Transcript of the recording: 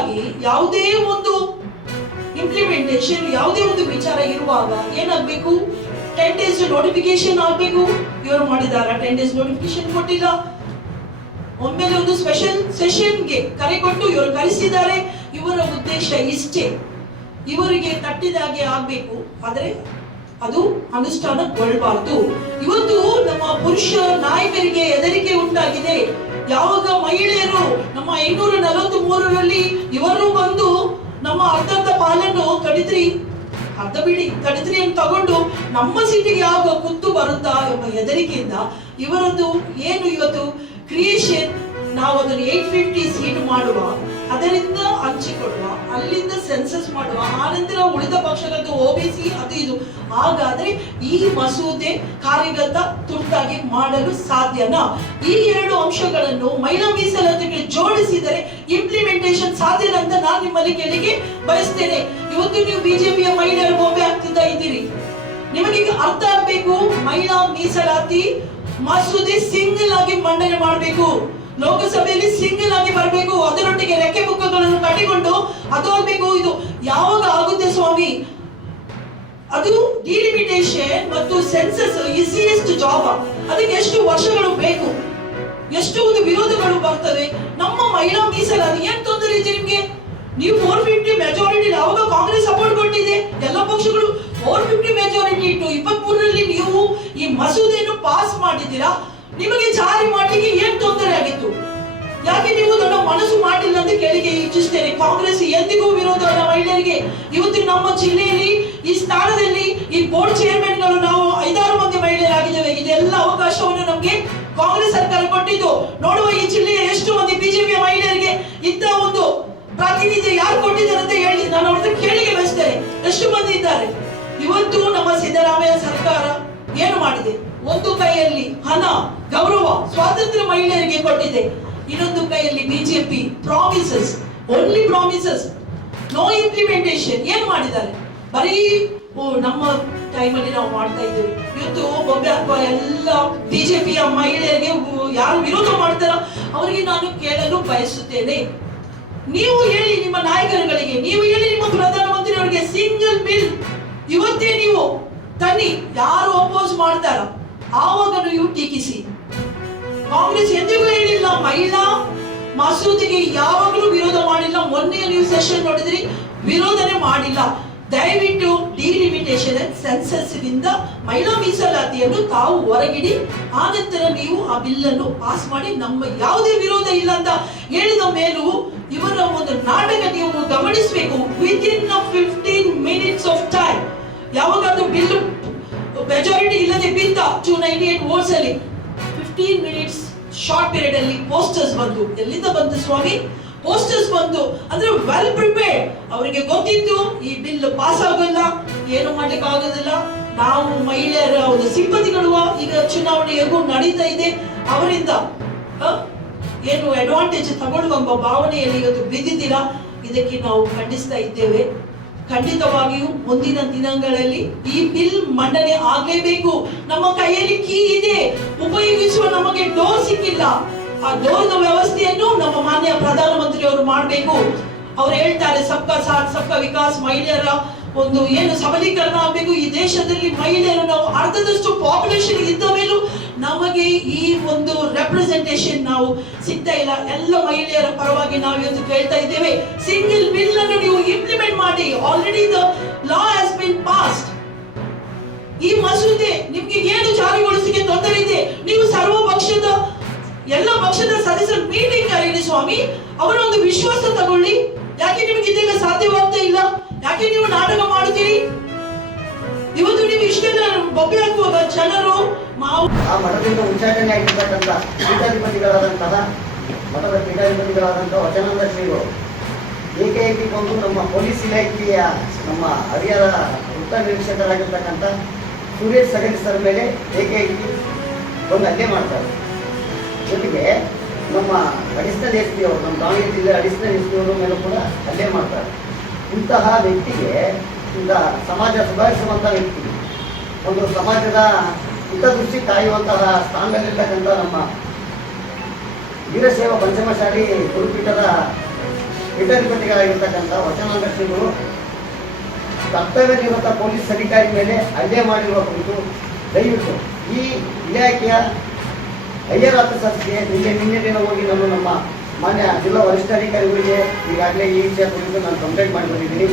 ಹೀಗಾಗಿ ಯಾವುದೇ ಒಂದು ಇಂಪ್ಲಿಮೆಂಟೇಷನ್, ಯಾವುದೇ ಒಂದು ವಿಚಾರ ಇರುವಾಗ ಏನಾಗಬೇಕು, 10 days ನೋಟಿಫಿಕೇಶನ್ ಆಗಬೇಕು. ಇವರು ಮಾಡಿದಾರ? 10 days ನೋಟಿಫಿಕೇಶನ್ ಕೊಟ್ಟಿಲ್ಲ. ಒಮ್ಮೆಲೆ ಒಂದು ಸ್ಪೆಷಲ್ ಸೆಷನ್ಗೆ ಕರೆ ಕೊಟ್ಟು ಇವರು ಕರೆಸಿದ್ದಾರೆ. ಇವರ ಉದ್ದೇಶ ಇಷ್ಟೇ, ಇವರಿಗೆ ತಟ್ಟಿದಾಗೆ ಆಗ್ಬೇಕು, ಆದರೆ ಅದು ಅನುಷ್ಠಾನಗೊಳ್ಳಬಾರದು. ಇವತ್ತು ನಮ್ಮ ಪುರುಷ ನಾಯಕರಿಗೆ ಹೆದರಿಕೆ ಉಂಟಾಗಿದೆ. ಯಾವಾಗ ಮಹಿಳೆಯರು ನಮ್ಮ 543ರಲ್ಲಿ ಇವರು ಬಂದು ನಮ್ಮ ಅರ್ಧ ಪಾಲನ್ನು ಕಡಿದ್ರಿ, ಅರ್ಧ ಬಿಡಿ ಕಡಿದ್ರಿ ಅಂತ ತಗೊಂಡು ನಮ್ಮ ಸೀಟಿಗೆ ಯಾವಾಗ ಕುತ್ತು ಬರುತ್ತಾ ಎಂಬ ಹೆದರಿಕೆಯಿಂದ ಇವರದ್ದು ಏನು ಇವತ್ತು ಕ್ರಿಯೇಷನ್, ನಾವು ಅದನ್ನು 850 ಸೀಟ್ ಮಾಡುವ, ಅದರಿಂದ ಹಂಚಿಕೊಡುವ, ಅಲ್ಲಿಂದ ಸೆನ್ಸಸ್ ಮಾಡುವ, ಆನಂತರ ಉಳಿದ ಪಕ್ಷಗಳದ್ದು OBC ಅದು ಇದು. ಹಾಗಾದ್ರೆ ಈ ಮಸೂದೆ ಕಾರ್ಯಗತ ತುರ್ತಾಗಿ ಮಾಡಲು ಸಾಧ್ಯನಾ? ಈ ಎರಡು ಅಂಶಗಳನ್ನು ಮಹಿಳಾ ಮೀಸಲಾತಿಗೆ ಜೋಡಿಸಿದರೆ ಇಂಪ್ಲಿಮೆಂಟೇಷನ್ ಸಾಧ್ಯನಾ ಅಂತ ನಾನು ನಿಮ್ಮಲ್ಲಿ ಕೇಳಿಕೆ ಬಯಸ್ತೇನೆ. ಇವತ್ತು ನೀವು ಬಿಜೆಪಿಯ ಮಹಿಳೆಯರು ಗೊಂಬೆ ಆಗ್ತಿದ್ದ ಇದ್ದೀರಿ. ನಿಮಗೆ ಅರ್ಥ ಆಗ್ಬೇಕು, ಮಹಿಳಾ ಮೀಸಲಾತಿ ಮಸೂದೆ ಸಿಂಗಲ್ ಆಗಿ ಮಂಡನೆ ಮಾಡಬೇಕು, ಲೋಕಸಭೆಯಲ್ಲಿ ಸಿಂಗಲ್ ಆಗಿ ಬರಬೇಕು, ಅದರೊಟ್ಟಿಗೆ ರೆಕ್ಕೆ ಪುಕ್ಕಗಳನ್ನು ಕಟ್ಟಿಕೊಂಡು ಅದು ಆಗಬೇಕು. ಇದು ಯಾವಾಗ ಆಗುತ್ತೆ ಸ್ವಾಮಿ? ಅದು ಡಿಲಿಮಿಟೇಷನ್ ಮತ್ತು ಸೆನ್ಸಸ್ ಈಸಿಯೆಸ್ಟ್ ಜಾಬ್. ಅದಕ್ಕೆ ಎಷ್ಟು ವರ್ಷಗಳು ಬೇಕು, ಎಷ್ಟು ಒಂದು ವಿರೋಧಗಳು ಬರ್ತವೆ. ನಮ್ಮ ಮಹಿಳಾ ಮೀಸಲಾತಿ ಏನ್ ತೊಂದರೆ ಇದೆ ನಿಮ್ಗೆ? ನೀವು 450 ಮೆಜಾರಿಟಿ, ಯಾವಾಗ ಕಾಂಗ್ರೆಸ್ ಸಪೋರ್ಟ್ ಕೊಟ್ಟಿದೆ, ಎಲ್ಲ ಪಕ್ಷಗಳು 450 ಮೆಜಾರಿಟಿ ಇಟ್ಟು 23ರಲ್ಲಿ ನೀವು ಈ ಮಸೂದೆಯನ್ನು ಪಾಸ್ ಮಾಡಿದ್ದೀರಾ. ನಿಮಗೆ ಜಾರಿ ಮಾಡಲಿಕ್ಕೆ ಏನ್ ತೊಂದರೆ ಆಗಿತ್ತು? ಯಾಕೆ ನೀವು ದೊಡ್ಡ ಮನಸ್ಸು ಮಾಡಿಲ್ಲ ಅಂತ ಕೇಳಿಕೆ ಇಚ್ಛಿಸ್ತೇನೆ. ಕಾಂಗ್ರೆಸ್ ಎಂದಿಗೂ ವಿರೋಧ ಮಹಿಳೆಯರಿಗೆ. ಇವತ್ತು ನಮ್ಮ ಜಿಲ್ಲೆಯಲ್ಲಿ ಈ ಸ್ಥಾನದಲ್ಲಿ ಈ ಬೋರ್ಡ್ ಚೇರ್ಮನ್ ಗಳು ನಾವು 5-6 ಮಂದಿ ಮಹಿಳೆಯರಾಗಿದ್ದೇವೆ. ಇದೆಲ್ಲ ಅವಕಾಶವನ್ನು ನಮಗೆ ಕಾಂಗ್ರೆಸ್ ಸರ್ಕಾರ ಕೊಟ್ಟಿದ್ದು. ನೋಡುವ ಈ ಜಿಲ್ಲೆಯ ಎಷ್ಟು ಮಂದಿ ಬಿಜೆಪಿಯ ಮಹಿಳೆಯರಿಗೆ ಇಂಥ ಒಂದು ಪ್ರಾತಿನಿಧ್ಯ ಯಾರು ಕೊಟ್ಟಿದ್ದಾರೆ ಅಂತ ಹೇಳಿ ನಾನು ಅವ್ರ ಕೇಳಿಕೆ ಬಯಸ್ತೇನೆ. ಎಷ್ಟು ಮಂದಿ ಇದ್ದಾರೆ? ಇವತ್ತು ನಮ್ಮ ಸಿದ್ದರಾಮಯ್ಯ ಸರ್ಕಾರ ಏನು ಮಾಡಿದೆ? ಒಂದು ಕೈಯಲ್ಲಿ ಹಣ, ಗೌರವ, ಸ್ವಾತಂತ್ರ್ಯ ಮಹಿಳೆಯರಿಗೆ ಕೊಟ್ಟಿದೆ, ಇನ್ನೊಂದು ಕೈಯಲ್ಲಿ BJP promises, only promises, no implementation. ಏನ್ ಮಾಡಿದ್ದಾರೆ? ಬರೀ ನಮ್ಮ ಟೈಮಲ್ಲಿ ನಾವು ಮಾಡ್ತಾ ಇದ್ದೇವೆ. ಇವತ್ತು ಬೊಬ್ಬೆ ಹಾಕುವ ಎಲ್ಲ ಬಿಜೆಪಿಯ ಮಹಿಳೆಯರಿಗೆ ಯಾರು ವಿರೋಧ ಮಾಡ್ತಾರ ಅವರಿಗೆ ನಾನು ಕೇಳಲು ಬಯಸುತ್ತೇನೆ. ನೀವು ಹೇಳಿ ನಿಮ್ಮ ನಾಯಕರುಗಳಿಗೆ, ನೀವು ಹೇಳಿ ನಿಮ್ಮ ಪ್ರಧಾನಮಂತ್ರಿ ಅವರಿಗೆ, ಸಿಂಗಲ್ ಬಿಲ್ ಇವತ್ತೇ ನೀವು ತನ್ನಿ. ಯಾರು ಅಪೋಸ್ ಮಾಡ್ತಾರ ಆವಾಗ ನೀವು ಟೀಕಿಸಿ. ಕಾಂಗ್ರೆಸ್ ಎಂದಿಗೂ ಹೇಳಿಲ್ಲ ಮಹಿಳಾ ಮಸೂದೆಗೆ, ಯಾವಾಗಲೂ ವಿರೋಧ ಮಾಡಿಲ್ಲ. ಮೊನ್ನೆ ನೀವು ಸೆಷನ್ ನೋಡಿದ್ರಿ, ವಿರೋಧನೆ ಮಾಡಿಲ್ಲ. ದಯವಿಟ್ಟು ಡಿಲಿಮಿಟೇಷನ್ ಅಂಡ್ ಸೆನ್ಸಸ್ ನಿಂದ ಮಹಿಳಾ ಮೀಸಲಾತಿಯನ್ನು ತಾವು ಹೊರಗಿಡಿ. ಆನಂತರ ನೀವು ಆ ಬಿಲ್ ಅನ್ನು ಪಾಸ್ ಮಾಡಿ. ನಮ್ಮ ಯಾವುದೇ ವಿರೋಧ ಇಲ್ಲ ಅಂತ ಹೇಳಿದ ಮೇಲೂ ಇವರ ಒಂದು ನಾಟಕ ನೀವು ಗಮನಿಸಬೇಕು. ವಿದಿನ್ 15 minutes ಆಫ್ ಟೈಮ್, ಯಾವಾಗ ಅದು ಬಿಲ್ ಮೆಜಾರಿಟಿ ಇಲ್ಲದೆ ಬಿದ್ದ 298 votes ಅಲ್ಲಿ 15 minutes ಶಾರ್ಟ್ ಪೀರಿಯಡ್ ಅಲ್ಲಿ ಪೋಸ್ಟರ್ಸ್ ಬಂದು. ಎಲ್ಲಿಂದ ಬಂತು ಸ್ವಾಮಿ? ಪೋಸ್ಟರ್ಸ್ ಬಂದು. ಅಂದ್ರೆ ವೆಲ್ ಪ್ರಿಪೇರ್ಡ್. ಅವರಿಗೆ ಗೊತ್ತಿತ್ತು ಈ ಬಿಲ್ ಪಾಸ್ ಆಗಲ್ಲ, ಏನು ಮಾಡ್ಲಿಕ್ಕೆ ಆಗೋದಿಲ್ಲ. ನಾವು ಮಹಿಳೆಯರ ಒಂದು ಸಿಂಪತಿಗಳು ಈಗ ಚುನಾವಣೆ ಹೇಗೂ ನಡೀತಾ ಇದೆ, ಅವರಿಂದ ಏನು ಅಡ್ವಾಂಟೇಜ್ ತಗೊಳ್ಳುವ ಭಾವನೆಯಲ್ಲಿ ಇವತ್ತು ಬಿದ್ದಿದ್ದೀರಾ. ಇದಕ್ಕೆ ನಾವು ಖಂಡಿಸ್ತಾ ಇದ್ದೇವೆ. ಖಂಡಿತವಾಗಿಯೂ ಮುಂದಿನ ದಿನಗಳಲ್ಲಿ ಈ ಬಿಲ್ ಮಂಡನೆ ಆಗಲೇಬೇಕು. ನಮ್ಮ ಕೈಯಲ್ಲಿ ಕೀ ಇದೆ, ಉಪಯೋಗಿಸುವ ನಮಗೆ ಡೋರ್ ಸಿಕ್ಕಿಲ್ಲ. ಆ ಡೋರ್ನ ವ್ಯವಸ್ಥೆಯನ್ನು ನಮ್ಮ ಮಾನ್ಯ ಪ್ರಧಾನಮಂತ್ರಿ ಅವರು ಮಾಡಬೇಕು. ಅವ್ರು ಹೇಳ್ತಾರೆ ಸಬ್ಕಾ ಸಾಥ್ ಸಬ್ಕಾ ವಿಕಾಸ್, ಮಹಿಳೆಯರ ಒಂದು ಏನು ಸಬಲೀಕರಣ ಆಗಬೇಕು. ಈ ದೇಶದಲ್ಲಿ ಮಹಿಳೆಯರು ನಾವು ಅರ್ಧದಷ್ಟು ಪಾಪ್ಯುಲೇಷನ್ ಇದ್ದ ಮೇಲೂ ನಮಗೆ ಈ ಒಂದು ರೆಪ್ರೆಸೆಂಟೇಷನ್ ನಾವು ಸಿಗ್ತಾ ಇಲ್ಲ. ಎಲ್ಲ ಮಹಿಳೆಯರ ಪರವಾಗಿ ನಾವು ಇವತ್ತು ಕೇಳ್ತಾ ಇದ್ದೇವೆ, ಸಿಂಗಲ್ ಬಿಲ್ ಅನ್ನು ನೀವು ಇಂಪ್ಲಿಮೆಂಟ್ ಮಾಡಿ. Already the law has been passed. ಈ ಮಸೂದೆ ನಿಮ್ಗೆ ಏನು ಜಾರಿಗೊಳಿಸಲಿಕ್ಕೆ ತೊಂದರೆ ಇದೆ? ನೀವು ಸರ್ವ ಪಕ್ಷದ ಎಲ್ಲ ಪಕ್ಷದ ಸದಸ್ಯರ ಮೀಟಿಂಗ್ ಕರೀರಿ ಸ್ವಾಮಿ, ಅವರ ಒಂದು ವಿಶ್ವಾಸ ತಗೊಳ್ಳಿ. ಯಾಕೆ ನಿಮಗೆ ಇದೆಲ್ಲ ಸಾಧ್ಯವಾಗ್ತಾ ಇಲ್ಲ? ಯಾಕೆ ನೀವು ನಾಟಕ ಮಾಡುತ್ತೀರಿ? ಇವತ್ತು ನೀವು ಇಷ್ಟೆಲ್ಲ ಬೊಬ್ಬೆ ಹಾಕುವಾಗ ಜನರು ಆ ಮಠದಿಂದ ಉಚ್ಚಾಟನೆ ಆಗಿರ್ತಕ್ಕಂಥ ಪೀಠಾಧಿಪತಿಗಳಾದಂತಹ ಮಠದ ಪೀಠಾಧಿಪತಿಗಳಾದಂತಹ ವಚನಾನಂದ ಶ್ರೀಗಳು ಏಕೈಕಿ ಬಂದು ನಮ್ಮ ಪೊಲೀಸ್ ಇಲಾಖೆಯ ನಮ್ಮ ಹರಿಹರ ವೃತ್ತ ನಿರೀಕ್ಷಕರಾಗಿರ್ತಕ್ಕಂಥ ಸುರೇಶ್ ಸಗಣಿ ಸರ್ ಮೇಲೆ ಏಕೈಕಿ ಒಂದು ಹಲ್ಲೆ ಮಾಡ್ತಾರೆ. ಜೊತೆಗೆ ನಮ್ಮ ಅಡಿಷನಲ್ ಎಸ್ ಪಿ ಅವರು, ನಮ್ಮ ದಾವಣಗೆರೆ ಜಿಲ್ಲೆ ಅಡಿಷನಲ್ ಎಸ್ ಪಿ ಅವರ ಮೇಲೂ ಕೂಡ ಹಲ್ಲೆ ಮಾಡ್ತಾರೆ. ಇಂತಹ ವ್ಯಕ್ತಿಗೆ, ಇಂಥ ಸಮಾಜ ಸುಧಾರಿಸುವಂಥ ವ್ಯಕ್ತಿ, ಒಂದು ಸಮಾಜದ ಹಿತದೃಷ್ಟಿ ಕಾಯುವಂತಹ ಸ್ಥಾನದಲ್ಲಿರ್ತಕ್ಕಂಥ ನಮ್ಮ ವೀರಶೈವ ಪಂಚಮಶಾಲಿ ಗುರುಪೀಠದ ಪೀಠಾಧಿಪತಿಗಳಾಗಿರ್ತಕ್ಕಂಥ ವಚನಾನಂದ ಶ್ರೀಗಳು ಕರ್ತವ್ಯ ನಿರತ ಪೊಲೀಸ್ ಅಧಿಕಾರಿ ಮೇಲೆ ಹಲ್ಲೆ ಮಾಡಿರುವ ಕುರಿತು ದಯವಿಟ್ಟು ಈ ಇಲಾಖೆಯ ಹೈಯರ್ ಆಫೀಸರ್ಸ್ಗೆ ನಿನ್ನೆ ದಿನ ಹೋಗಿ ನಾನು ನಮ್ಮ ಮಾನ್ಯ ಜಿಲ್ಲಾ ವರಿಷ್ಠಾಧಿಕಾರಿಗಳಿಗೆ ಈಗಾಗಲೇ ಈ ವಿಷಯ ಕುರಿತು ನಾನು ಕಂಪ್ಲೇಂಟ್ ಮಾಡಿ ಬಂದಿದ್ದೀನಿ.